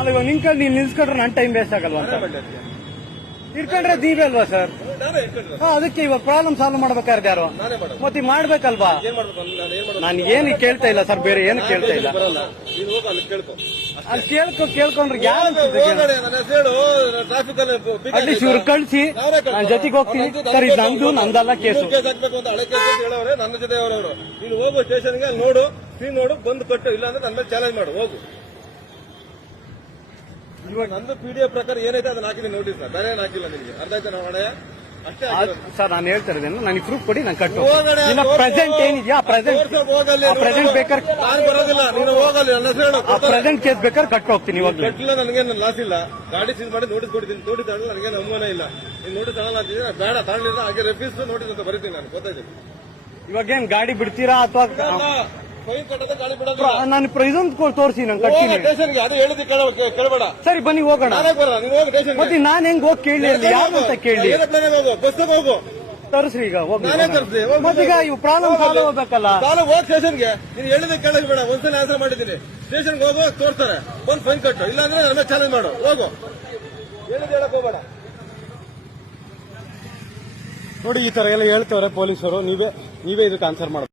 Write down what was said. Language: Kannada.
ಅಲ್ಲ ಇವಾಗ ನಿನ್ ಕಡೆ ನೀನ್ ನಿಲ್ಸ್ಕೊಂಡ್ರೆ ನನ್ನ ಟೈಮ್ ವೇಸ್ಟ್ ಆಗಲ್ವಾ ಅಂತ ಇಟ್ಕೊಂಡ್ರೆ ನೀವೇ ಅಲ್ವಾ ಸರ್? ಅದಕ್ಕೆ ಇವಾಗ ಪ್ರಾಬ್ಲಮ್ ಸಾಲ್ವ್ ಮಾಡ್ಬೇಕಾದ್ರೆ ಯಾರು ಮತ್ತೆ ಮಾಡ್ಬೇಕಲ್ವಾ? ನಾನು ಏನು ಕೇಳ್ತಾ ಇಲ್ಲ ಸರ್, ಬೇರೆ ಏನು ಕೇಳ್ತಾ ಇಲ್ಲ. ಅಲ್ಲಿ ಕೇಳ್ಕೊಂಡ್ರೆ ಅಟ್ಲೀಸ್ಟ್ ಇವ್ರು ಕಳ್ಸಿ ನಾನು ಜೊತೆಗೆ ಹೋಗ್ತೀನಿ ಸರ್. ಇದು ನಂದಲ್ಲ ಕೇಸು. ನನ್ನ ಜೊತೆ ಅವರವರು ನೀನು ಹೋಗು ಸ್ಟೇಷನ್ಗೆ, ಅಲ್ಲಿ ನೋಡು, ನೀನ್ ನೋಡು, ಬಂದು ಕಟ್ಟು, ಇಲ್ಲ ಅಂದ್ರೆ ನನ್ನ ಮೇಲೆ ಚಾಲೆಂಜ್ ಮಾಡು, ಹೋಗು. ಇವಾಗ ನಂದು PDF ಪ್ರಕಾರ ಏನೈತೆ ಅದನ್ನ ಹಾಕಿದ್ದೀನಿ ನೋಟಿಸ್, ಬೇರೆ ಏನು ಹಾಕಿಲ್ಲ ನಿಮಗೆ. ಅರ್ಥ ಆಯ್ತಾ ನಾವು ಹಣೆಯ ಅಷ್ಟೇ ಸರ್. ನಾನು ಹೇಳ್ತಾ ಇರೋದೇನು, ನನಗೆ ಪ್ರೂಫ್ ಕೊಡಿ, ನಾನು ಕಟ್ಟು. ಪ್ರೆಸೆಂಟ್ ಏನಿದೆಯಾ ಪ್ರೆಸೆಂಟ್ ಬೇಕಾದ್ರೆ ನಾನು ಬರೋದಿಲ್ಲ, ನೀನು ಹೋಗಲ್ಲ. ನನ್ನ ಹೆಸರು ಪ್ರೆಸೆಂಟ್ ಕೇಸ್ ಬೇಕಾದ್ರೆ ಕಟ್ಟು ಹೋಗ್ತೀನಿ. ಇವಾಗ ಕಟ್ಟಿಲ್ಲ, ನನಗೇನು ಲಾಸ್ ಇಲ್ಲ. ಗಾಡಿ ಸೀಸ್ ಮಾಡಿ ನೋಟಿಸ್ ಕೊಡ್ತೀನಿ. ನೋಟಿಸ್ ತಗೊಳ್ಳಿ, ನನಗೇನು ಅನುಮಾನ ಇಲ್ಲ. ನೀನು ನೋಟಿಸ್ ತಗೊಳ್ಳಿದ್ರೆ ಬೇಡ, ತಗೊಳ್ಳಿಲ್ಲ ಹಾಗೆ ರೆಫ್ಯೂಸ್ ನೋಟಿಸ್ ಅಂತ ಬರೀತೀನಿ ನಾನು. ಗೊತ್ತಾಯ್ತು. ಇವಾಗೇನ್ ಗಾಡಿ ಬಿಡ್ತೀರಾ ಅಥವಾ ಫೈನ್ ಕಟ್ಟೋದು ಗಾಡಿ ಬಿಡೋದು? ನಾನು ಇದೊಂದು ತೋರಿಸಿ, ನಾನು ಕಟ್ತೀನಿ. ಸ್ಟೇಷನ್ಗೆ ಅದು ಹೇಳಿದ್ದು ಕೇಳಬೇಡ. ಸರಿ ಬನ್ನಿ ಹೋಗೋಣ. ನೀನು ಹೋಗಿ ಸ್ಟೇಷನ್. ಮತ್ತೆ ನಾನು ಹೆಂಗ್ ಹೋಗಿ ಕೇಳಿ ಅಲ್ಲಿ ಯಾರು ಅಂತ ಕೇಳಿ ಹೋಗು, ಬಸ್ ಹೋಗು, ತರಿಸ್ರಿ. ಈಗ ಹೋಗಿ ನಾನೇ ತರಿಸ್ಲಿ. ಮತ್ತೀಗ ಇವು ಪ್ರಾಬ್ಲಮ್ ಸಾಲ್ವ್ ಹೋಗ್ಬೇಕಲ್ಲ. ಹೋಗಿ ಸ್ಟೇಷನ್ಗೆ. ನೀನು ಹೇಳಿದ ಕೇಳಬೇಡ, ಒಂದ್ಸಲ ಆನ್ಸರ್ ಮಾಡಿದ್ದೀನಿ. ಸ್ಟೇಷನ್ಗೆ ಹೋಗು, ತೋರಿಸ್ತಾರೆ, ಒಂದು ಫೈನ್ ಕಟ್ಟು, ಇಲ್ಲ ಅಂದ್ರೆ ನನ್ನ ಚಾಲೆಂಜ್ ಮಾಡು, ಹೋಗು. ಹೇಳಿದ ಹೇಳಕ್ ಹೋಗಬೇಡ. ನೋಡಿ ಈ ತರ ಎಲ್ಲ ಹೇಳ್ತವ್ರೆ ಪೊಲೀಸರು. ನೀವೇ ಇದಕ್ಕೆ ಆನ್ಸರ್ ಮಾಡಬೇಕು.